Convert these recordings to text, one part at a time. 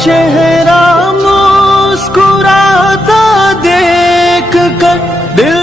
چہرہ مسکراتا دیکھ کر دل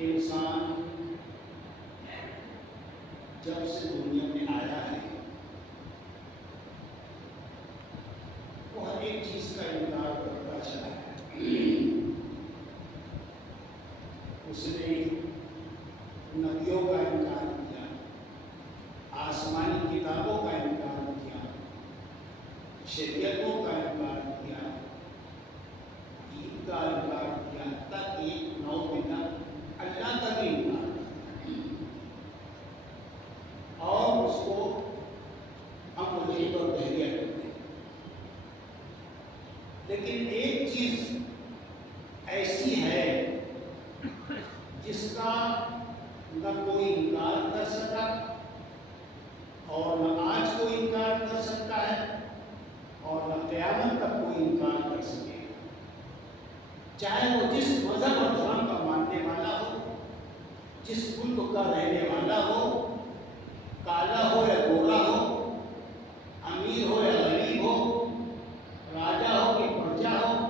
انسان جب سے دنیا میں آیا ہے وہ ہر ایک چیز کا انکار کرتا چلا ہے. اس نے نبیوں کا انکار کیا, آسمانی کتابوں کا انکار کیا, شریعتوں کا انکار کیا, دین کا انکار کیا, تک ایک نو بنا اللہ کا بھی انکار اور اس کو ہم مجھے اور بحریہ کرتے ہیں. لیکن ایک چیز ایسی ہے جس کا نہ کوئی انکار کر سکا اور نہ آج کوئی انکار کر سکتا ہے اور نہ قیامت تک کوئی انکار کر سکے گا, چاہے وہ جس مذہب اور دھرم کا ماننے والا ہو, جس ملک کا رہنے والا ہو, کالا ہو یا گورا ہو, امیر ہو یا غریب ہو, راجا ہو کہ پرجا ہو,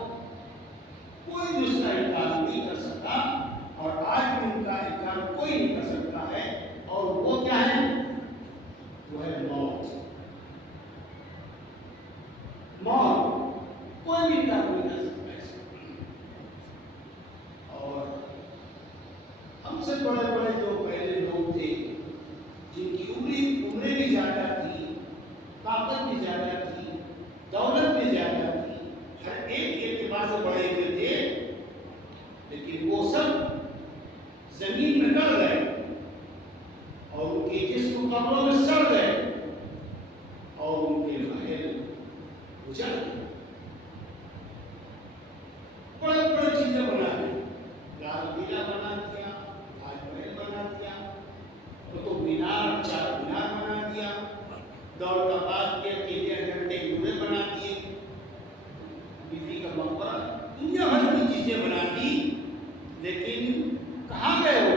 کوئی بھی اس کا انکار نہیں کر سکتا اور آج بھی ان کا انکار کوئی نہیں کر سکتا ہے. اور وہ کیا ہے؟ وہ ہے موت. موت کوئی بھی انکار نہیں کر سکتا ہے. اور ہم سے بڑے بڑے جو پہلے لوگ تھے جن کی عمریں بھی زیادہ تھی, طاقت بھی زیادہ تھی, دولت بھی زیادہ تھی, ہر ایک اعتبار سے بڑے ہوئے تھے, لیکن وہ سب زمین میں گڑ گئے اور ان کے جسم قبروں میں سڑ گئے اور ان کے محل اجڑ گئے. بڑے بڑے چیزیں بنا دی, لال قلعہ بنا دیا, تاج محل بنا دیا, قطب مینار, چار مینار بنا دیا, دولت آباد کے قلعے گھنٹے گھوڑے بنا دیے, بیوی کا مقبرہ, دنیا بھر کی چیزیں بنا دی. لیکن کہاں گئے وہ؟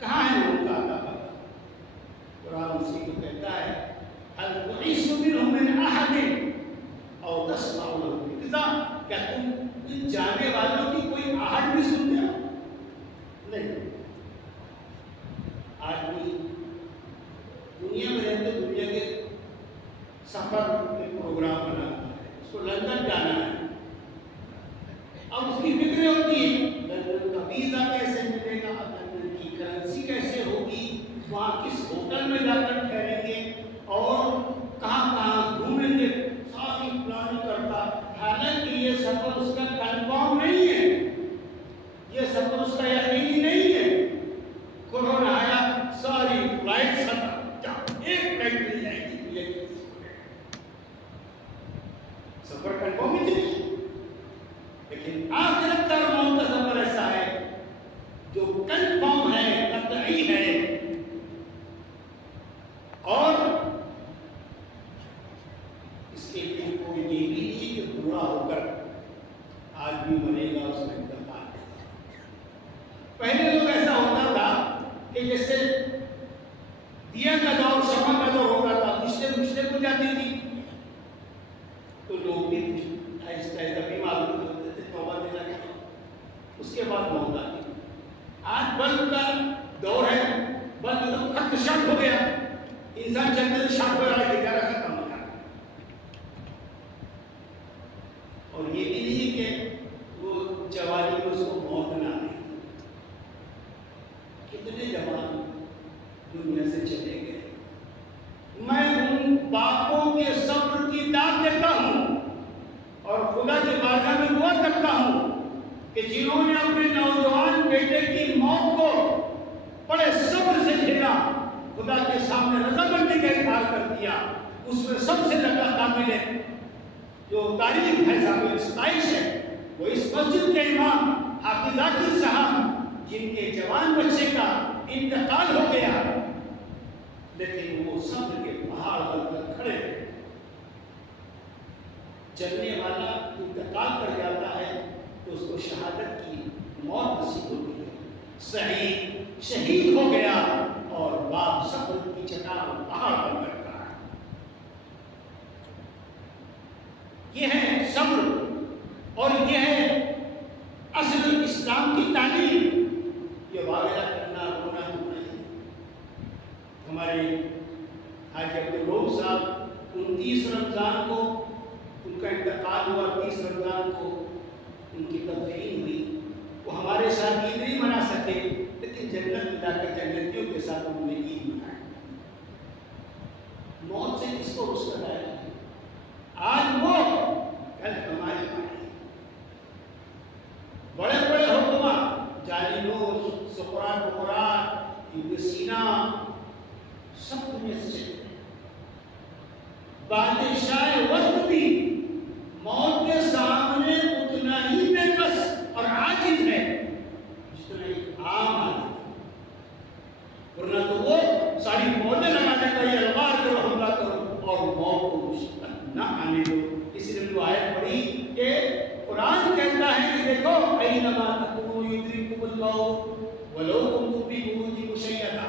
کہاں ہے ان کا اللہ تعالیٰ؟ قرآن اسی کو کہتا ہے هل تحس منهم من احد او تسمع لهم ركزا, کیا تم ان جانے والوں کی کوئی آہٹ بھی سنتے ہو؟ نہیں. آدمی دنیا میں رہتے دنیا کے سفر کے پروگرام بناتا ہے, اس کو لندن جانا ہے, اب اس کی فکریں ہوتی ہیں لندن کا ویزا کیسے ملے گا, لندن کی کرنسی کیسے ہوگی, وہاں کس ہوٹل میں جا کر ٹھہریں گے اور کہاں کہاں گھومیں گے, ساری پلاننگ کرتا. حالانکہ یہ سفر اس کا کنفرم نہیں ہے, یہ سفر اس کا یقینی نہیں ہے. کورونا آیا, ساری فلائٹ ختم, ایک فلائٹ مل جائے گی, سفر کنفرم ہی نہیں. لیکن آخرت کا موت کا سفر ایسا ہے جو کنفرم ہے, قطعی ہے. اور اس کے لیے کوئی یہ بھی نہیں کہ برا ہو کر آدمی مرے گا, اس میں انتقال ہے. پہلے لوگ ایسا ہوتا تھا کہ جیسے دیا کا دور, شمع کا دور ہوتا تھا, مشتے کو جاتی تھی تو لوگ بھی آہستہ آہستہ بھی معلوم ہوتے تھے, توبہ دینا کیا, اس کے بعد موت آتی. انسان چلتے سے شاٹ وغیرہ کے گرا ختم ہو جاتا ہے. اور یہ بھی نہیں کہ وہ جوانی میں اس کو موت نہ آئے. کتنے جوان دنیا سے چلے گئے. میں ان باپوں کے صبر کی داد دیتا ہوں اور خدا کے بارگاہ میں دعا کرتا ہوں کہ جنہوں نے اپنے نوجوان بیٹے کی موت کو بڑے صبر سے جھیلا، خدا کے سامنے رضامندی کا اظہار کر دیا، اس میں سب سے زیادہ قابل ہے جو تاریخ ہے، قابل ستائش ہے، وہ اس مسجد کے امام حافظ ذاکر صاحب جن کے جوان بچے کا انتقال ہو گیا، لیکن وہ صبر کے پہاڑ بن کر کھڑے ہیں. چلنے والا انتقال کر جاتا ہے تو اس کو شہادت کی موت نصیب ہوتی ہے. شہید ہو گیا اور باپ صبر کی چٹان پہاڑ بن کر کھڑا ہے. یہ ہے صبر اور یہ ہے اصل اسلام کی تعلیم. یہ واقعہ کرنا رونا تو نہیں. ہمارے حاجی عبدالرؤوف صاحب 29 رمضان کو ان کا انتقال ہوا، 30 رمضان کو ان کی تدفین ہوئی. وہ ہمارے ساتھ عید نہیں منا سکے لیکن جنت میں جا کر جنتیوں کے ساتھ انہوں نے عید منائی. موت سے کس کو رسک آیا؟ آج وہ کل ہماری مانی. بڑے بڑے حکماں جالینوس، سقراط بقراط، ابن سینا سب دنیا سے چلے گئے. بادشاہ وقت بھی موت کے سامنے اتنا ہی بے بس اور عاجز ہے جتنا ایک عام آدمی. ورنہ تو وہ ساری فوجیں لگا دیتا ہے، الوار کرو، حملہ کرو اور موت کو مشکل نہ آنے دو. اس لیے وہ آیت پڑھی کہ قرآن کہتا ہے کہ دیکھو اینما تکونوا یدرککم الموت ولو کنتم فی بروج مشیدہ.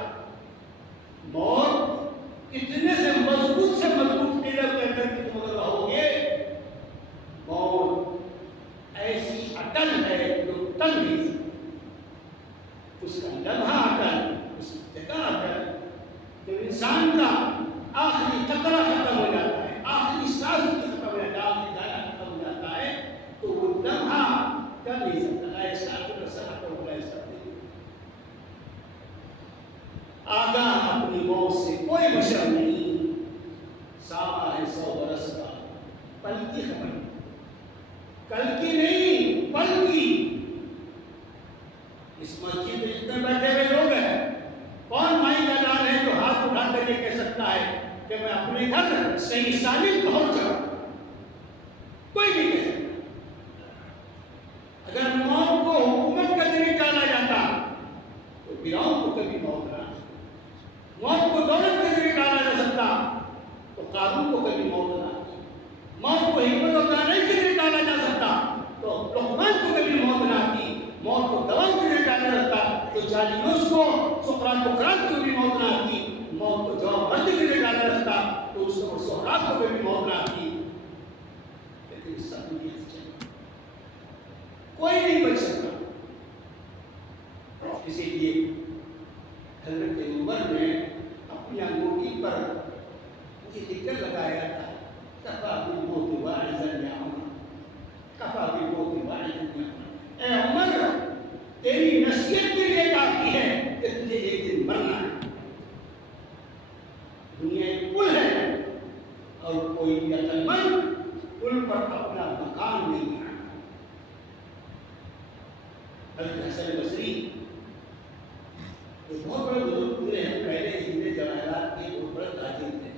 موت کتنے سے مضبوط قلعہ کے اندر بھی تم اگر رہو گے، موت ایسی اٹل ہے جو ٹل نہیں سکتی. اس کا لمحہ اٹل، اس کی جگہ اٹل. جب انسان کا آخری قطرہ ختم ہو جاتا ہے، آخری سانس ختم ہو جاتا ہے، آخری دانہ ختم ہو جاتا ہے تو وہ لمحہ ٹل نہیں سکتا. ایسا آگاہ اپنی موت سے کوئی بشر نہیں. سامہ ہے 100 برس کا، پل کی خبر، کل کی نہیں پل کی. اس مسجد میں جتنے بیٹھے ہوئے لوگ ہیں، کون مائی کا لال ہے جو ہاتھ اٹھا کر یہ کہہ سکتا ہے کہ میں اپنے گھر صحیح سالم پہنچ جاؤں؟ کوئی نہیں کہہ سکتا. اگر موت کو حکومت کا ذریعہ ڈالا جاتا تو فرعون کو کبھی موت نہ. موت کو دولت کے ذریعے ڈالا جا سکتا تو قارون کو کبھی موت نہ. موت کو حکمت اور دانائی کے ذریعے ڈالا جا سکتا تو لقمان کو کبھی موت نہ آتی. موت کو دوا کے ذریعے ڈالا جا سکتا تو جالینوس کو، سقراط بقراط کو کبھی موت نہ آتی. موت کو جواب مردی کے ذریعے ڈالا جا سکتا تو اس کو سقراط کو کبھی موت نہ آتی. لیکن سب دنیا سے چلے، کوئی نہیں بچ سکتا. اسی لیے حضرت عمر نے اپنی انگوٹھی پر یہ لکھ لگایا تھا، کفا بالموت واعظا یا عمر، کفا بالموت واعظا یا عمر. اے عمر، تیری نصیحت کے لیے کافی ہے کہ تجھے ایک دن مرنا ہے. دنیا ایک پل ہے اور کوئی بھی عقل مند پل پر اپنا مکان نہیں بناتا. حضرت حسن بصری تو بہت بڑے بزرگ پورے ہیں، پہلے ہندے جواہرات کے بہت بڑے تاجر تھے.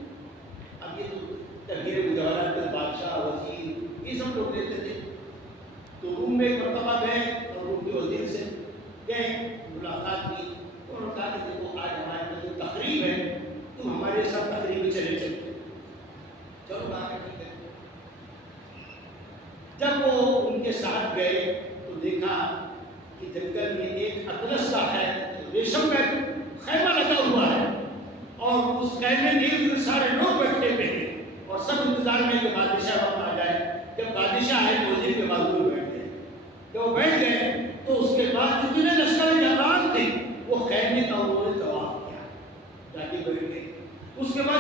اب یہ تو تغیر مجاورات کے بادشاہ، وزیر، یہ سب لوگ لیتے تھے. تو روم میں ایک مرتبہ گئے اور روم کے وزیر سے گئے، ملاقات کی. انہوں نے کہا کہ دیکھو آج ہمارے پاس جو تقریب ہے تم ہمارے ساتھ تقریب میں چلے چلتے. چلو بات کرتے. جب وہ ان کے ساتھ گئے تو دیکھا کہ جنگل میں ایک اطلس کا ہے، ریشم کا خیمہ لگا ہوا ہے اور اس خیمے میں سارے لوگ بیٹھے ہوئے ہیں اور سب انتظار میں کہ بادشاہ وقت آ جائے. جب بادشاہ آئے تو وزیر کے بازو میں بیٹھ گئے. جب وہ بیٹھ گئے تو اس کے بعد جتنے لشکر جوان تھے وہ خیمے کا انہوں نے طواف کیا، جا کے بیٹھ گئے. اس کے بعد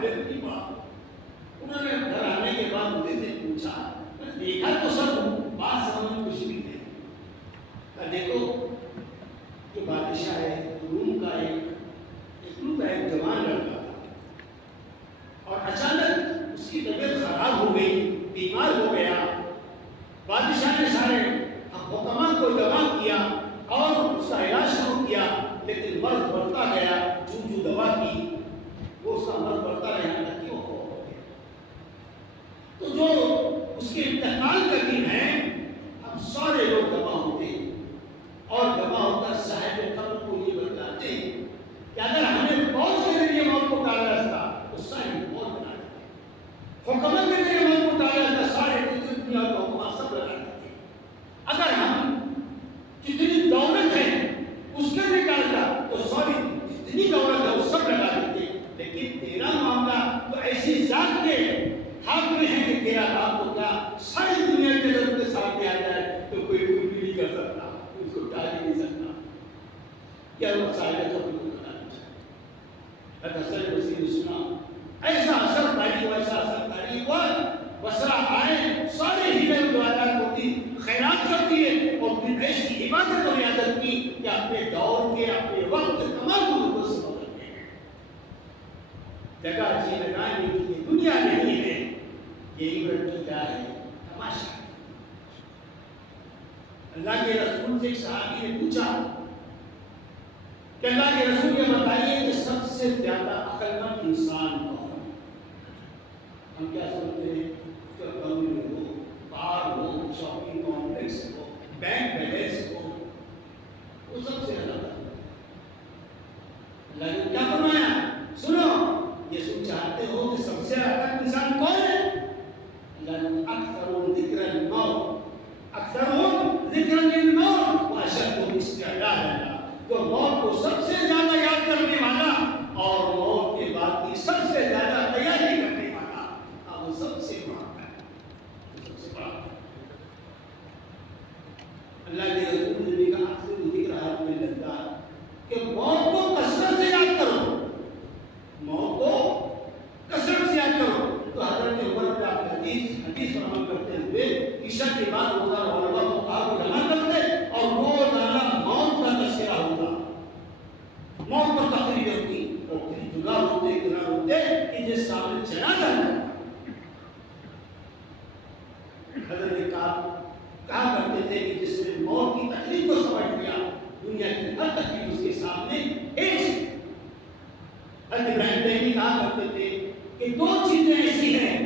پہلے تو نہیں پڑھا. انہوں نے گھر آنے کے بعد مجھے سے پوچھا, میں نے دیکھا تو سب ہوں, بات سمجھ میں کچھ بھی نہیں. کہا دیکھو یہ بادشاہ ہے, روم کا ایک جوان لڑکا تھا, اور اچانک اس کی طبیعت خراب ہو گئی, بیمار ہو گیا. بادشاہ نے سارے حکماں کو جمع کیا اور اس کا علاج شروع کیا, لیکن مرض بڑھتا گیا. جو دوا کی وہ اس کا مرض بڑھتا رہا تھا کہ وہ ہو گیا. تو جو اس کے انتقال کا دن ہے, ہم سارے لوگ جمع ہوتے ہیں اور جمع ہو کر صاحب قبر کو یہ بتلاتے ہیں کہ اگر ہمیں موت کے ذریعے موت کو ٹالا رہتا تو سارے موت بنا دیتے, حکومت کے ذریعے موت کو ٹالا رہتا سارے دنیا کا حکومت سب لگا دیتے. اگر ہم جتنی دولت ہے اس کے نکالتا تو ساری جتنی دولت ہے وہ سب لگا دیتے. لیکن تیرا معاملہ تو ایسی ذات کے ہاتھ میں ہے کہ تیرا کام تو کیا ساری دنیا کے اندر کے سامنے آ جائے تو کوئی کچھ بھی نہیں کر سکتا, اس کو ٹال ہی نہیں سکتا. کیا وہ صاحب تو بالکل بتانا چاہیے. حسن بصری نے سنا ایسا اثر تاریخ ہوا, ایسا اثر تاریخ ہوا. بصرہ آئے, سارے ہیرے دوارات کو دی, خیرات کر دیے اور پھر ایسی عبادت اور عیادت کی کہ اپنے دور کے اپنے وقت کے تمام لوگوں کو سبب کر دیں. جگہ جی لگانے کی یہ دنیا نہیں ہے, یہ عبرت کی کیا ہے, تماشا. اللہ کے رسول سے ایک صحابی نے پوچھا کہ اللہ کے رسول یہ بتائیے کہ سب سے زیادہ عقل مند انسان کون ہے. ہم کیا سمجھتے ہیں کہ بنگلے ہو, کار ہو, شاپنگ کمپلیکس ہو, بینک بیلنس ہو, وہ سب سے زیادہ. اللہ نے کیا فرمایا, سنو یہ سن چاہتے ہو کہ سب سے زیادہ انسان کون ہے. اللہ نے اکثر ذکر الموت, اکثر ذکر الموت واشد استعداد, جو موت کو سب سے زیادہ یاد کرنے والا اور موت کے بعد کی سب سے زیادہ تیاری کرنے والا, وہ سب سے بڑا ہے, سب سے بڑا. اللہ کے رسول نے بھی کہا اکثر ذکر حیات میں لگتا کہ موت کو کثرت سے یاد کرو, موت کو کثرت سے یاد کرو. تو حضرت عمر بن عبد العزیز حدیث پر عمل کرتے ہوئے عشاء کے بعد روزانہ علماء کو کہا کو جمع کرتے اور روزانہ موت کا تذکرہ ہوتا, موت پر تقریر ہوتی, اور پھر جگہ ہوتے کہ جس سامنے چلا جاتا. حضرت کہا کرتے تھے کہ جس نے موت کی تکلیف کو سمجھ لیا, دنیا کی ہر تکلیف اس کے سامنے ایک سی. حضرت ابراہیم تیمی کہا کرتے تھے کہ دو چیزیں ایسی ہیں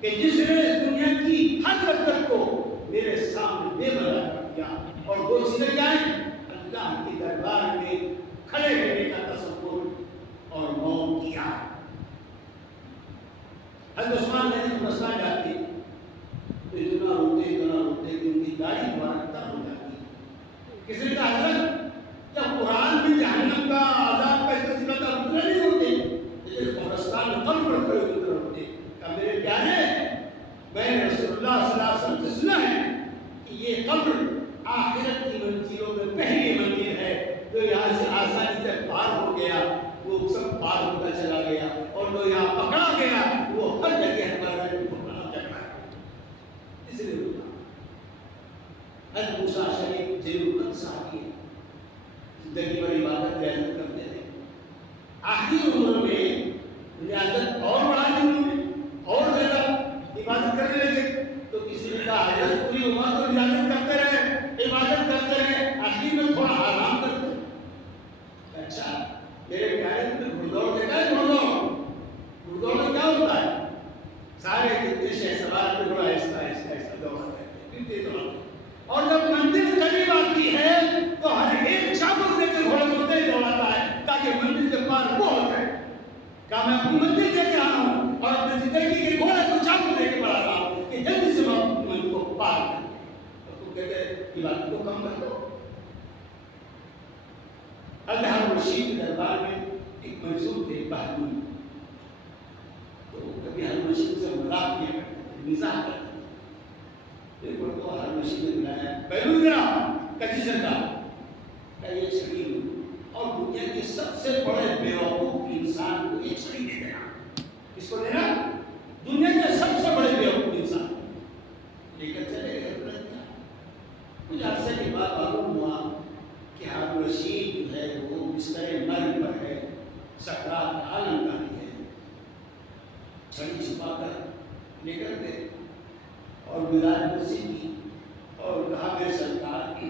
کہ جس نے دنیا کی ہر لذت کو میرے سامنے بے بلا کر دیا, اور دو چیزیں کیا ہیں, اللہ کے دربار میں کھڑے ہونے کا تصور اور موت کی یاد. حضرت عثمان غنی خراسان جاتے تو اتنا روتے کہ ان کی داڑھی مبارک تر ہو جاتی. کسی نے کہا حضرت جب قرآن میں جہنم کا عذاب کا تذکرہ کا مطلب نہیں ہوتے, لیکن خراسان میں قبر پر کھڑے ہوتے ہوتے. کہ میرے پیارے, میں نے رسول اللہ صلی اللہ علیہ وسلم سے سنا ہے کہ یہ قبر آخرت کی منزلوں میں پہلی منزل ہے, جو یہاں سے آسانی سے پار ہو گیا وہ سب پار ہوتا چلا گیا, اور جو یہاں پکڑا گیا وہ ہر جگہ ہمارے پکڑا جاتا ہے. اس لیے ہوتا حضرت موسیٰ شریف جیل القدس صحابی زندگی بھر عبادت ریاضت کرتے تھے. آخری عمر میں ریاضت اور بڑھا دی, انہوں نے اور زیادہ عبادت کرنے لگے. تو کسی نے کہا حضرت پوری عمر تو ریاضت کرتے رہے, عبادت کرتے رہے, آخر میں تھوڑا آرام کرتے. اچھا میرے پیارے نے گھڑدوڑ دیکھا ہے, گھڑدوڑ میں کیا ہوتا ہے, سارے کتنے شہ سوار پہ بڑا ایسا دوڑاتے ہیں, پھر تیز دوڑاتے ہیں, اور جب منزل قریب آتی ہے تو ہر ایک چابک دے کے گھوڑے کو تیز دوڑاتا ہے تاکہ منزل کے پار وہ ہو جائے. کہ میں اپنی منزل دے کے رہا ہوں اور اپنی زندگی کے گھوڑے کو چابک دے کے بڑھا رہا ہوں کہ جلدی سے میں اپنی منزل کو پار کر دوں. اور تو کہتے ہیں عبادت کو کم کر دو. حضرت ہارون رشید کے دربار میں ایک منصور تھے بہلول, تو کبھی ہارون رشید سے مذاق کیا کرتے تھے, مزاح کرتے تھے. ایک بار تو ہارون رشید نے بلایا, بہلول میرا کچی سرکار کا یہ چھڑی اور دنیا کے سب سے بڑے بیوقوف انسان کو یہ چھڑی دے دینا, چھڑی چھپا کر لے کر گئے اور میراج کرسی کی اور کہا میرے سرکار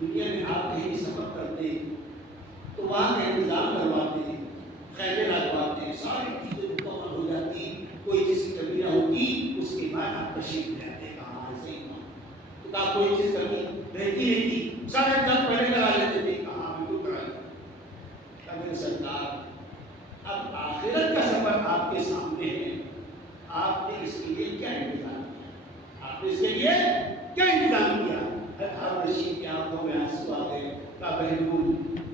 دنیا میں آپ کہیں سفر کرتے تو وہاں کا انتظام کرواتے، خیمے لگواتے، ساری چیزیں مکمل ہو جاتی، کوئی چیز کی کمی نہ ہوتی، اس کے بعد آپ تشریف لے آتے. کہا ایسے ہی تو کہا کوئی چیز کمی رہتی نہیں تھی، سارے کام پہلے کرا لیتے تھے. کہا بالکل کرا لیتے. کہا میرے سرکار اب آخرت کا سفر آپ کے سامنے ہے، آپ نے اس کے لیے کیا انتظام کیا؟ آپ نے اس کے لیے کیا انتظام کیا؟ ہر رشید کی آنکھوں میں آنسو آ گئے. کہا بہنوں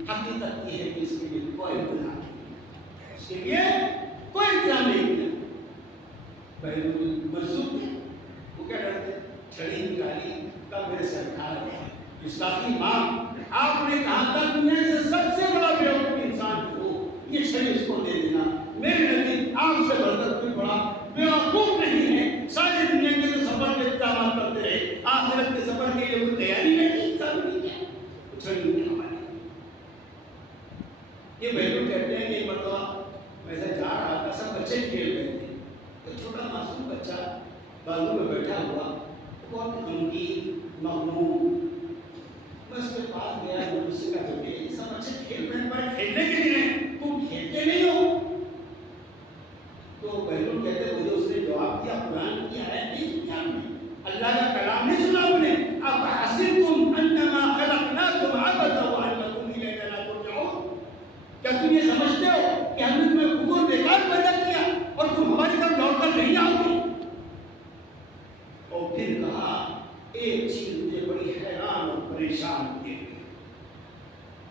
حقیقت یہ ہے کہ اس کے لیے کوئی انتظام نہیں، اس کے لیے کوئی انتظام نہیں کیا. بہنوں مزدور تھے، وہ کیا کرتے؟ چھڑی نکالی. کہا میرے سرکار گستاخی معاف، آپ نے کہا تھا دنیا سے سب سے بڑا بیوقوف انسان کو یہ چھڑی اس کو دے دینا. میرے نزدیک آپ سے بڑھ کر کوئی بڑا بیوقوف نہیں ہے. ساری دنیا کے تو سفر کے انتظامات کرتے رہے، آخرت کے سفر کے لیے وہ تیاری نہیں کی، چھڑی نہیں ہماری. یہ بہنوں کہتے ہیں کہ ایک مرتبہ میں سے جا رہا تھا، سب بچے کھیل رہے تھے، ایک چھوٹا معصوم بچہ بازو میں بیٹھا ہوا، بہت غمگین مغموم. میں اس کے پاس گیا، مجھ سے کہا کہ یہ سب بچے کھیل رہے ہیں، پر کھیلنے کے لیے تم کھیلتے نہیں ہو. تو بہنوں کہتے ہیں مجھے اس نے جواب دیا قرآن کی آیت نہیں سنی آپ نے، اللہ کا کلام نہیں سنا آپ نے. اب حسبتم انما خلقناکم عبثا وانکم الینا لا ترجعون. کیا تم یہ سمجھتے ہو کہ ہم نے تمہیں فضول بیکار پیدا کیا اور تم ہماری طرف لوٹ کر نہیں آؤ گے؟ اور پھر کہا ایک چیز مجھے بڑی حیران اور پریشان کی.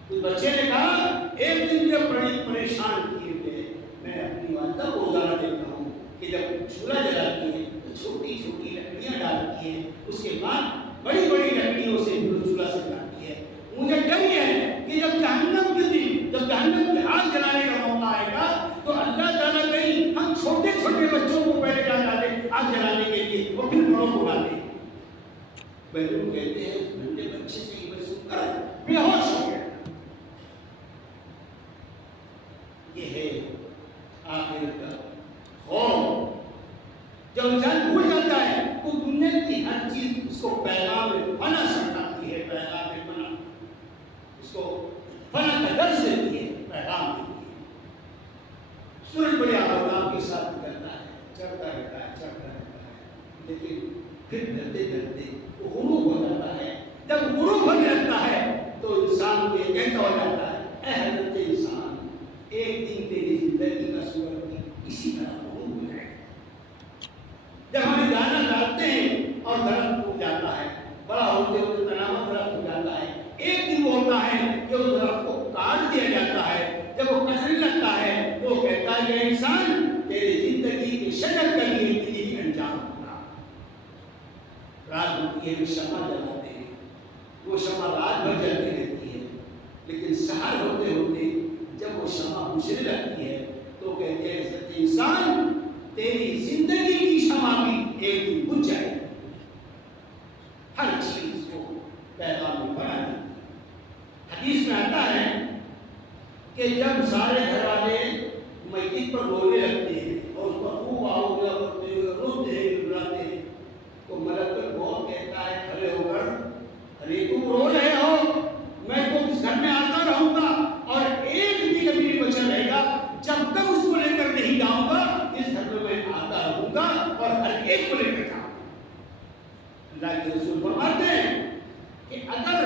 اس بچے نے کہا ایک دن مجھے بڑی پریشان کیے ہوئے میں اپنی والدہ کو روزانہ دیکھتا ہوں کہ جب چولہا جلاتی ہے تو چھوٹی چھوٹی لکڑیاں ڈالتی ہے، اس کے بعد بڑی بڑی لکڑیوں سے چولہا سکھاتی ہے. مجھے ڈر یہ ہے کہ جب جہنم کے دن، جب جہنم کی آگ جلانے کا موقع آئے گا تو اللہ تعالیٰ کہیں ہم چھوٹے چھوٹے بچوں کو پہلے ڈالیں آگ جلانے کے لیے اور پھر بڑوں کو ڈالیں. بہنوں کہتے ہیں اس بھنڈے بچے سے یہ سن کر بے ہوش ہو گیا. یہ ہے آخرت کا خوف. جب انسان بھول جاتا ہے تو دنیا کی ہر چیز اس کو پیغام فنا سمجھاتی ہے، پیغام فنا اس کو فنا کا درس دیتی ہے، پیغام دیتی ہے. سورج بڑے آباداب کے ساتھ نکلتا ہے، چڑھتا رہتا ہے، چڑھتا رہتا ہے، لیکن پھر ڈرتے ڈرتے وہ غروب ہو جاتا ہے. جب غروب ہونے لگتا ہے تو انسان کو یہ کہتا ہو جاتا ہے اے حضرت انسان ایک دن تیری زندگی کا سورج بھی اسی طرح غروب ہو جائے گا. جب ہم دانا ڈالتے ہیں اور درخت اگ جاتا ہے، بڑا ہوتے ہوتے تناور درخت ہو جاتا ہے، ایک دن وہ ہوتا ہے کہ اس درخت کو کاٹ دیا جاتا ہے. جب وہ کٹنے لگتا ہے تو وہ کہتا ہے کہ انسان تیری زندگی کے شجر کا یہ تیری انجام ہوگا. رات ہوتی ہے شمع جلاتے ہیں، وہ شمع رات بھر جلتی رہتی ہے، لیکن سحر ہوتے ہوتے جب وہ شمع بجھنے لگتی ہے تو کہتے ہیں حضرت انسان تیری زندگی کی شمع بھی ایک دن بجھ جائے. ہر چیز کو پیغام بنا دی. حدیث میں آتا ہے کہ جب سارے گھر والے میت پر رونے لگتے ہیں اور اس پر خوب آؤ گیا کرتے ہوئے روتے ہیں بلاتے ہیں تو ملک الموت کہتا ہے کھڑے ہو کر ارے تم رو رہے ہو، میں تو اس گھر میں آتا رہوں گا اور ایک بھی کبھی نہیں بچا رہے گا جب تک اس کو لے کر نہیں جاؤں گا. اس گھر میں آتا رہوں گا اور ہر ایک کو لے کر جاؤں. اللہ کے رسول فرماتے ہیں کہ اگر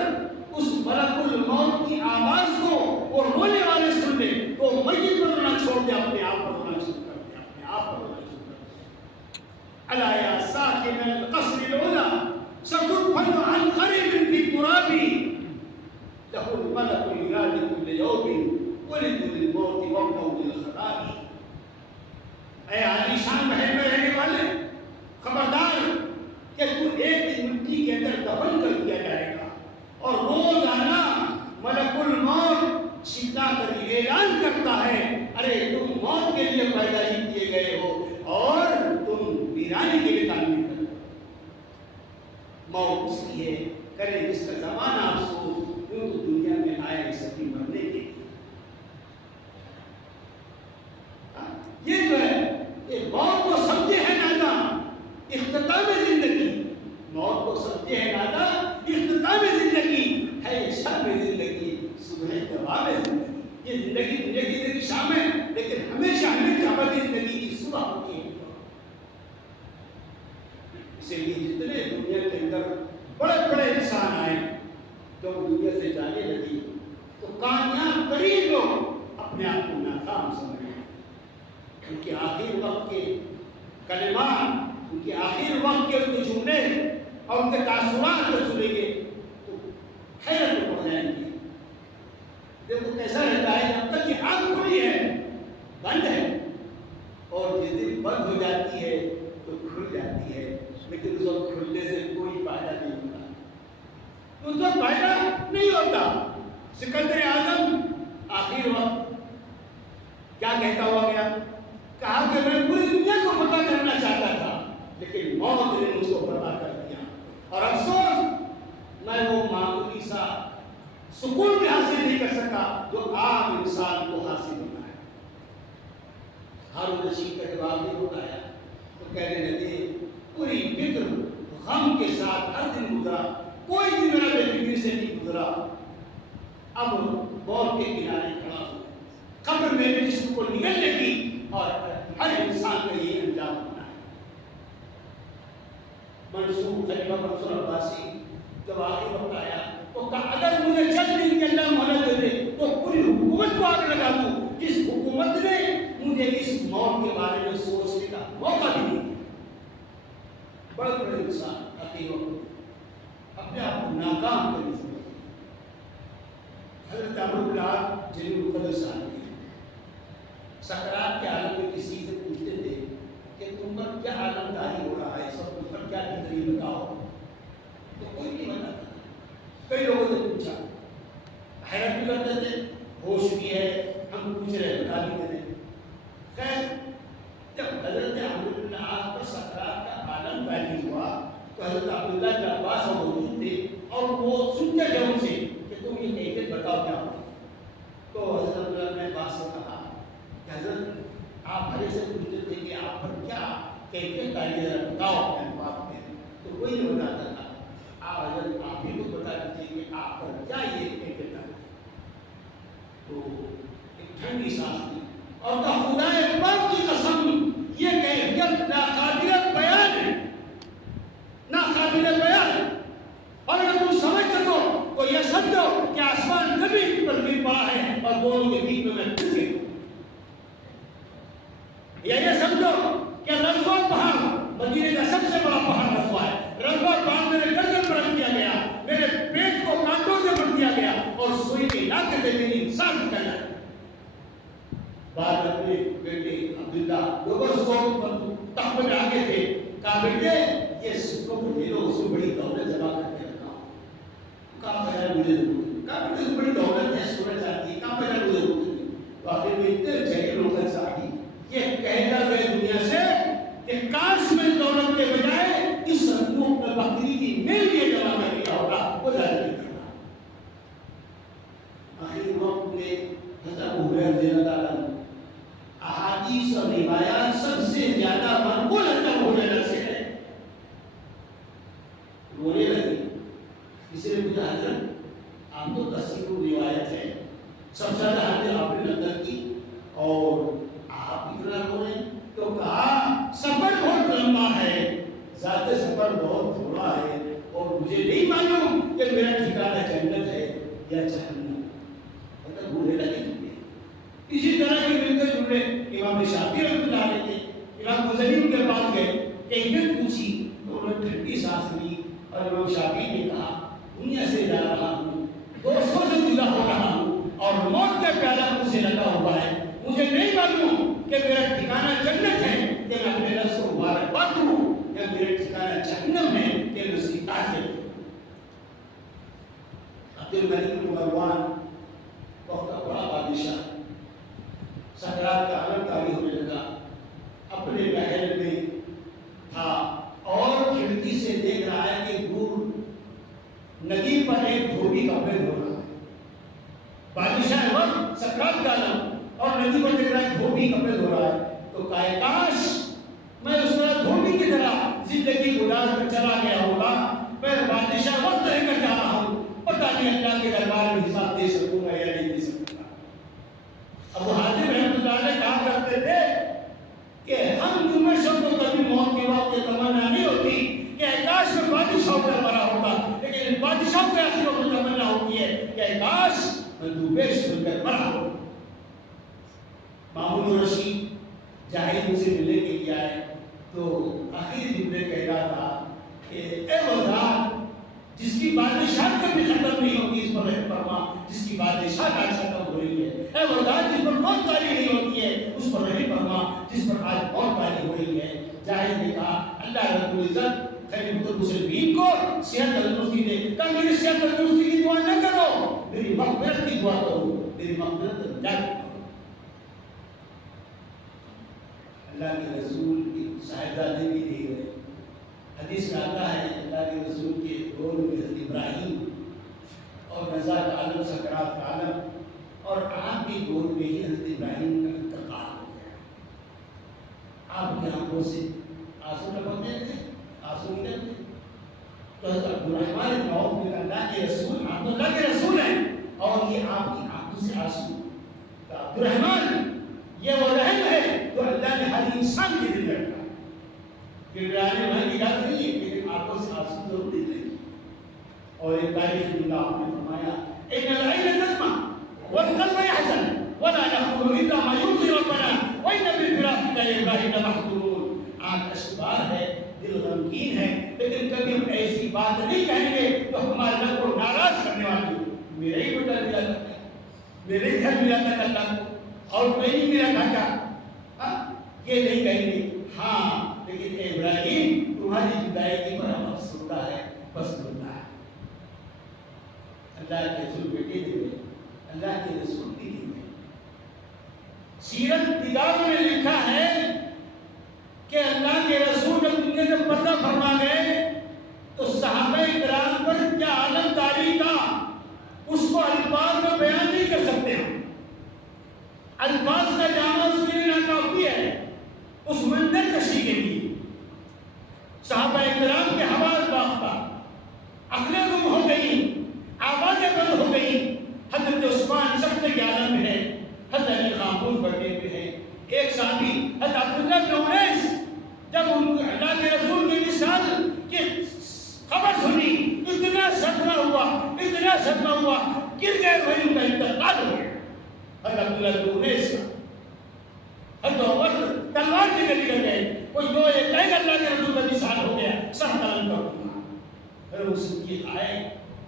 اس ملک الموت کی آواز کو وہ رونے والے سن لے تو میت پر رونا چھوڑ دے، اپنے آپ پر رونا شروع کر دے، اپنے آپ پر رونا شروع کر دے. الا یا ساکن القصر العلا ستدفن عن قریب فی التراب له الملك ينادي كل يوم ولد للموت وابنه للخراب. اے عالی شان محل میں رہنے والے خبردار کہ تو ایک دن مٹی کے اندر دفن کر دیا جائے گا اور روزانہ ملک الموت چلا کر اعلان کرتا ہے ارے تم موت کے لیے پیدا ہی کیے گئے ہو اور تم ویرانی کے لیے تعمیر کرو. موت اس کی ہے کرے جس کا زمانہ افسوس کیوں تو دنیا میں آئے سبھی مرنے کے لیے. یہ جو ہے یہ شام ہے، لیکن ہمیشہ ہمیں ابدی زندگی کی صبح ہوتی ہے۔ اسی لیے جتنے دنیا کے اندر بڑے بڑے انسان آئے جو دنیا سے جانے لگی تو کامیاب ترین لوگ اپنے آپ کو ناکام سمجھ رہے ہیں۔ ان کے آخر وقت کے کلمات، ان کے آخر وقت کے ان کے جملے اور ان کے تاثرات جو سنیں گے تو حیرت میں پڑ جائیں گے۔ دیکھو کیسا رہتا ہے، جب تک یہ آنکھ کھلی ہے بند ہے، اور جس دن بند ہو جاتی ہے تو کھل جاتی ہے، لیکن اس وقت کھلنے سے کوئی فائدہ نہیں ہوتا، اس وقت فائدہ نہیں ہوتا۔ سکندر اعظم آخر وقت کیا کہتا ہوا گیا؟ کہا کہ میں پوری دنیا کو فتح کرنا چاہتا تھا، لیکن موت نے مجھ کو فتح کر دیا، اور افسوس میں وہ معمولی سا سکون بھی حاصل نہیں کر سکا جو عام انسان کو حاصل ہوتا ہے۔ ہارون رشید کا جواب نہیں ہوتا ہے تو کہنے لگے پوری فکر غم کے ساتھ ہر دن گزرا، کوئی بھی میرا بے فکری سے نہیں گزرا، اب موت کے کنارے کھڑا ہوں، قبر میرے جسم کو نگلنے کی، اور ہر انسان کا یہ انجام ہونا ہے۔ خلیفہ منصور عباسی جب آخر وقت آیا تو کہا اگر مجھے چند دن کے اللہ مہلت دے دے تو پوری حکومت کو آگ لگا دوں، جس حکومت نے مجھے اس موت کے بارے میں سوچنے کا موقع بھی نہیں۔ بڑے بڑے انسان آخر وقت اپنے آپ کو ناکام کرنے سے حضرت عمرو بن العاص جلیل القدر صاحب سکرات کے عالم میں کسی سے پوچھتے تھے کہ تم پر کیا عالم داری ہو رہا ہے، اس وقت تم پر کیا گزری بتاؤ، تو کوئی نہیں بتاتا۔ کئی لوگوں سے پوچھا، حیرت بھی کرتے تھے، ہوش بھی ہے، ہم پوچھ رہے بتا بھی دے دیں۔ خیر جب حضرت عمرو بن العاص پر سکرات کا عالم داری ہوا تو حضرت عبداللہ بن عباس موجود تھے، اور وہ سنتے تھے ان سے کہ تم یہ کیفیت بتاؤ کیا ہوگی۔ تو حضرت عبداللہ بن عباس نے کہا کہ حضرت آپ ہمیں سے پوچھتے تھے کہ آپ پر کیا کیفیت آئی ہے، ذرا بتاؤ اپنے بات میں، تو کوئی نہیں بتاتا تھا۔ آپ حضرت آپ ہی کو بتا دیجیے کہ آپ پر کیا یہ کیفیت آئی۔ تو ایک ٹھنڈی سانس لی اور کہا خدائے پاک کی قسم یہ کیفیت ناقابل بیان ہے، ناقابل بیان ہے، اور اگر تم سمجھ سکو تو یہ سمجھو کہ آسمان زمین پر گر پڑا ہے اور دونوں کے بیچ میں پھنس گیا، یا یہ سمجھو کہ رضوہ پہاڑ مدینے کا سب سے بڑا پہاڑ رضوہ ہے، رضوہ پہاڑ میرے گردن پر رکھ دیا گیا، میرے پیٹ کو کانٹوں سے بھر دیا گیا، اور سوئی کے علاقے سے میری انسان نکلا ہے۔ بعد میں اپنے بیٹے عبداللہ جو بس تخت میں آگے تھے، کہا بیٹے یہ سکوں کو لے لو، اس میں بڑی دولت جمع کر کے رکھا ہوں۔ کہا پہلا مجھے ضرورت، کہا بیٹے اس بڑی دولت ہے، سونا چاہتی ہے، کہا پہلا مجھے ضرورت۔ تو آخر میں اتنے جہری لوگ چاہتی یہ کہتا گئے دنیا سے کہ کاش میں دولت کے بجائے اس صندوق میں بکری کی میل یہ جمع کر دیا ہوگا، وہ زیادہ نہیں کرنا۔ آخری وقت میں حضرت ابو ہریرہ رضی اللہ عنہ احادیث اور روایات سب سے زیادہ منقول حضرت ابو ہریرہ سے ہے، رونے لگے۔ کسی نے پوچھا حضرت آپ تو تصحیح روایت ہے، سب سے زیادہ حدیث آپ نے نقل کی اور آپ اتنا رو رہے ہیں، تو کہا سفر بہت لمبا ہے، ذات سفر بہت تھوڑا ہے، اور مجھے نہیں معلوم کہ میرا ٹھکانہ جنت ہے یا جہنم۔ مطلب بوڑھے لگے چکے۔ اسی طرح کے ملتے جلتے امام شافعی رحمۃ اللہ علیہ کے امام مزنی کے پاس گئے، کیفیت پوچھی تو انہوں نے ٹھنڈی سانس لی، اور امام شافعی نے کہا دنیا سے جا رہا ہوں، دوستوں سے جدا ہو رہا ہوں، اور موت کا پیالہ مجھ سے لگا ہوا ہے، مجھے نہیں معلوم کہ میرا ٹھکانہ جنت ہے کہ میں اپنے نفس کو مبارکباد دوں، یا میرا ٹھکانہ جہنم ہے کہ میں اس کی تعظیم کروں۔ عبد الملک بن مروان بہت بڑا بادشاہ، سکرات کا عالم طاری ہونے لگا، اپنے محل میں تھا اور کھڑکی سے دیکھ رہا ہے کہ دور ندی پر ایک دھوبی کپڑے دھو رہا ہے۔ بادشاہ وقت سکرات کا عالم اور ندی پر دیکھ رہا ہے دھوبی کپڑے دھو رہا ہے، تو کہا کاش میں اس طرح دھوبی کی طرح زندگی گزار کر چلا گیا ہوگا، میں بادشاہ وقت رہ کر جا رہا ہوں، پتہ نہیں اللہ کے دربار میں حساب دے سکوں گا یا نہیں دے سکوں گا۔ ابو حاتم اللہ کہا کرتے تھے کہ ہم دمشق کو کبھی موت کے وقت یہ تمنا نہیں ہوتی کہ کاش میں بادشاہ کا بڑا ہوتا، لیکن بادشاہ کے آخروں کو تمنا ہوتی ہے کہ کاش میں دوبیش بن کر بڑا ہو۔ مامون رشید جاہد مجھے ملنے کے لیے آئے تو آخری جملے کہہ رہا تھا کہ اے وزار جس کی بادشاہ کبھی ختم نہیں ہوتی اس پر رحم فرما، جس کی بادشاہ آج ختم ہو رہی ہے، اے وزار جس پر موت تاری نہیں ہوتی ہے اس پر رحم فرما، جس پر آج موت تاری ہو رہی ہے۔ جاہد نے کہا اللہ رب العزت خلیفۃ المسلمین کو صحت تندرستی دے، کہ میری صحت تندرستی کی دعا نہ کرو، میری مغفرت کی دعا کرو، میری مغفرت نجات۔ اللہ کے رسول کی صاحبزادے بھی نہیں گئے۔ حدیث میں آتا ہے اللہ کے رسول کے دور میں حضرت ابراہیم اور نزا کا عالم، سکرات کا عالم، اور آپ کے دور میں ہی حضرت ابراہیم کا انتقال ہو گیا۔ آپ کی آنکھوں سے آنسو ٹپکنے لگے، آنسو نکلتے۔ تو حضرت عبدالرحمن بن عوف نے اللہ کے رسول، آپ تو اللہ کے رسول ہیں اور یہ آپ کی آنکھوں سے آنسو، تو عبدالرحمن یہ وہ رحم ہے جو اللہ نے ہر انسان کے دل میں رکھا ہے۔ گڑگڑانے والی کی بات نہیں ہے لیکن آنکھوں سے آنسو ضرور نکلے گی۔ اور ایک تاریخ میں آپ نے فرمایا ان العین تدمع والقلب يحزن ولا نقول الا ما يرضي ربنا وان بالفراق يا ابراهيم لمحزونون۔ آنکھ اشکبار ہے، دل غمگین ہے، لیکن کبھی ہم ایسی بات نہیں کہیں گے تو ہمارے رب کو ناراض کرنے والی میرے ہی بیٹا ملا تھا، میرے گھر ملا تھا اللہ کو اور میں نہیں ملا تھا کیا، یہ نہیں کہیں گے۔ ہاں لیکن اے ابراہیم تمہاری جدائی پر ہم افسردہ ہے، پسندہ ہے۔ اللہ کے رسول بیٹے دے، اللہ کے رسول بھی دے۔ سیرت نگاروں نے لکھا ہے کہ اللہ کے رسول جب دنیا سے پردہ فرما گئے تو صحابہ کرام پر کیا عالم داری تھا اس کو الفاظ میں بیان نہیں کر سکتے ہم۔ الفاظ کا جامع اس کے لیے ناکافی ہے، اس منظر کشی کے لیے۔ صحابہ کرام کے حواس باختہ، عقلیں گم ہو گئی، آوازیں بند ہو گئی۔ حضرت عثمان سب سے عالم میں ہے، حضرت علی خاموش بیٹھے ہوئے ہیں۔ ایک صحابی حضرت عبداللہ بن انیس جب ان کو اللہ کے رسول کی مثال کی خبر سنی اتنا صدمہ ہوا گر گئے، وہی ان کا انتقال ہو گیا۔ حضرت عبداللہ بن انیس حضرت عمر تلوار لے کر نکل گئے، کوئی جو یہ کہے گا اللہ کے رسول کا مثال ہو گیا، سر قلم کر دوں گا۔ پھر وہ صدیق آئے،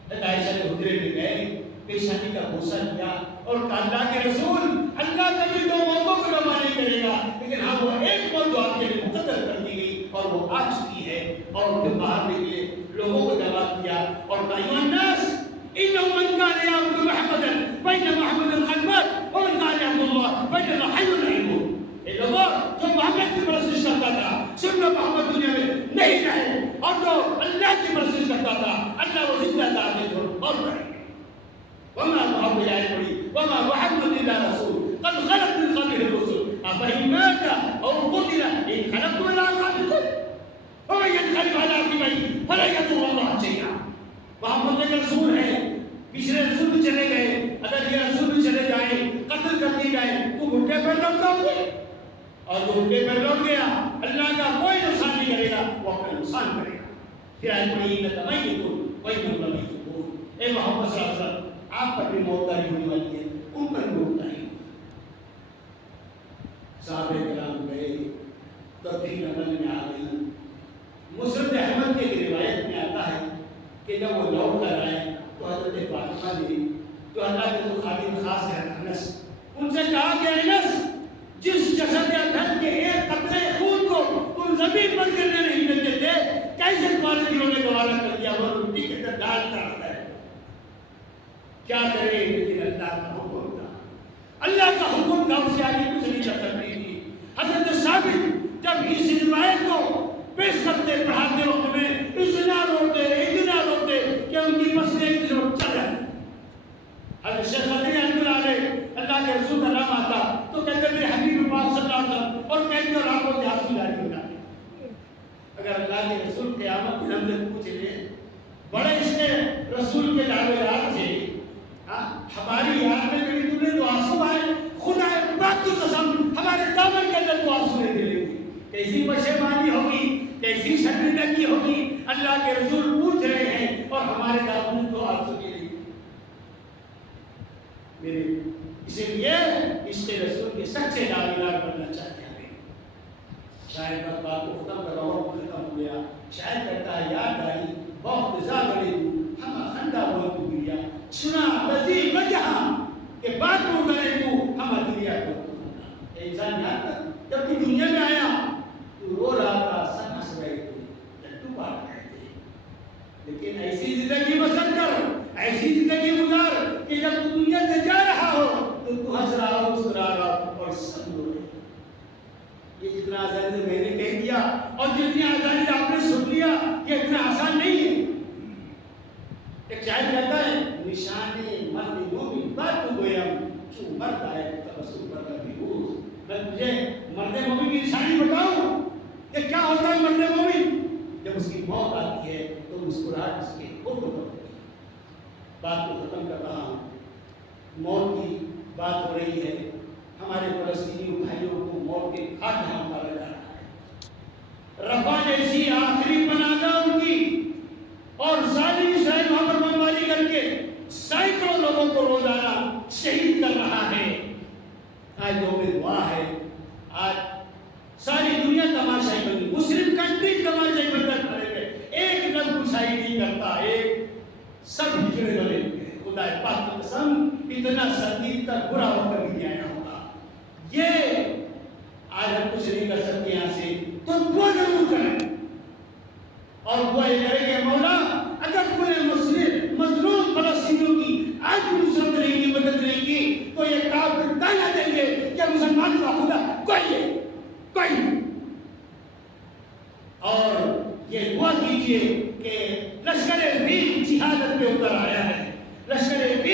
حضرت عائشہ کے حجرے میں گئے، پیشانی کا بوسہ لیا اور کہا اللہ کے رسول اللہ کبھی دو موتوں کو جمع نہیں کرے گا، لیکن ہاں وہ ایک موت جو آپ کے لیے مقدر کر دی گئی اور وہ آ چکی ہے۔ اور پھر باہر نکلے، لوگوں کو جمع کیا اور کہا ایھا الناس انه من كان يعبد محمدا فإن محمدا قد مات ومن كان يعبد الله فإن الله حي لا يموت۔ اے لوگوں جو محمد کی پرستش کرتا تھا سن لو محمد دنیا میں نہیں رہے، اور جو اللہ کی پرستش کرتا تھا اللہ وہ زندہ ثابت اور رہے۔ وما محمد پڑھی وما محمد الا رسول قد خلت من قبله الرسل افإن مات او قتل انقلبتم على اعقابكم ومن ينقلب على عقبيه فلن يضر الله شيئا۔ محمد کے رسول ہے، پچھلے رسول بھی چلے گئے، اگر یہ رسول بھی چلے جائیں، قتل کر دیے جائیں تو گھٹنے پر لوٹ جاؤ گے، اور جو گھٹنے پر لوٹ گیا اللہ کا کوئی نقصان نہیں کرے گا، وہ اپنا نقصان کرے گا۔ پھر آئے پڑھی انک میتون وانہم میتون۔ اے محمد صلی اللہ علیہ وسلم آپ پر بھی موت تاری ہونے والی ہے، ان پر بھی موت تاری ہوگی۔ صحابہ کرام گئے، تدفین عمل میں آ گئی۔ مسند احمد کی ایک روایت میں آتا ہے کہ جب وہ لوٹ کر آئے تو حضرت فاطمہ نے جو اللہ کے خادم خاص ہے انس، ان سے کہا کہ انس جس جسد اطہر کے ایک قطرے خون کو تم زمین پر گرنے نہیں دیتے تھے، کیسے تمہارے دلوں نے گوارا کر دیا وہ مٹی کے اندر ڈال کر آتا ہے؟ کیا کرے، لیکن اللہ کا حکم تھا، اللہ کا حکم تھا، اس سے آگے کچھ نہیں کر سکتی تھی۔ حضرت ثابت جب اس روایت کو پیش کرتے پڑھاتے وقت میں اتنا روتے کہ ان کی پسندیں ایک طرف چل جاتی۔ حضرت شیخ قدری رحمۃ اللہ علیہ اللہ کے رسول کا نام آتا تو کہتے میرے حبیب پاک صلی اللہ علیہ وسلم، اور کہتے اور آنکھوں سے آنسو جاری ہو جاتے۔ اگر اللہ کے رسول قیامت کے ہم سے پوچھ لے بڑے اس کے رسول کے دعوے دار تھے، ہماری یاد میں کبھی تم نے تو آنسو آئے، خدا پاک کی قسم ہمارے دامن کے اندر تو آنسو نہیں ملیں گے. کیسی پشیمانی ہوگی, کیسی شرمندگی ہوگی. اللہ کے رسول پوچھ رہے ہیں اور ہمارے دامن تو آنسو نہیں ملیں گے. میرے اسی لیے اس کے رسول کے سچے دعویدار بننا چاہتے ہیں. شاید بس بات کو ختم کر رہا ہوں, ختم ہو گیا. شاید کہتا ہے یاد داری بہت زیادہ لے دوں ہم خندہ بہت گریا سنا بزی بجہاں کہ بات کو کرے تو ہم دنیا کو. انسان یاد کر جب تو دنیا میں آیا تو رو رہا تھا, سب ہنس رہے تھے, لڈو بانٹ رہے تھے. لیکن ایسی زندگی بسر کر, ایسی زندگی گزار کہ جب تو دنیا سے جا رہا ہو تو ہنس رہا ہو, مسکرا رہا ہو اور سب رو رہے. یہ جتنا آزادی میں نے کہہ دیا اور جتنی آزادی آپ نے سن لیا یہ اتنا آسان نہیں ہے. ایک شاعر کہتا ہے نشانے مرد مومن بات تو گویم چو مرد آئے تبسم پر کبھی روز. میں تجھے مرد مومن کی نشانی بتاؤں کہ کیا ہوتا ہے مرد مومن. جب اس کی موت آتی ہے تو مسکراہٹ اس کے ہونٹوں پر ہوتی ہے. بات کو ختم کر رہا ہوں. موت کی بات ہو رہی ہے. ہمارے فلسطینی بھائیوں کو موت کے گھاٹ میں اتارا جا رہا ہے. رفح جیسی آخری پناہ ان کی اور ظالم اسرائیل وہاں پر بمباری کر کے سینکڑوں لوگوں کو روزانہ شہید کر رہا ہے. آج یوم دعا ہے. آج ساری دنیا تماشائی بنی, مسلم کنٹری تماشائی بن کر کھڑے ہوئے. ایک لفظ گشائی نہیں کرتا, ایک سب ہجڑے بنے ہوئے. خدا پاک کی قسم اتنا شدید تک برا وقت نہیں آیا ہوگا. یہ آج ہم کچھ نہیں کر سکتے یہاں سے, تو دعا ضرور کریں اور دعا یہ کریں کہ مولا اگر پورے مسلم مظلوم فلسطینیوں کی آج بھی نصرت نہیں کی, مدد نہیں کی تو یہ کافر تانا دیں گے کہ مسلمان کا خدا کوئی ہے, کوئی. اور یہ دعا کیجئے کہ لشکر ویر جہادت پہ اتر آیا ہے. لشکر ویر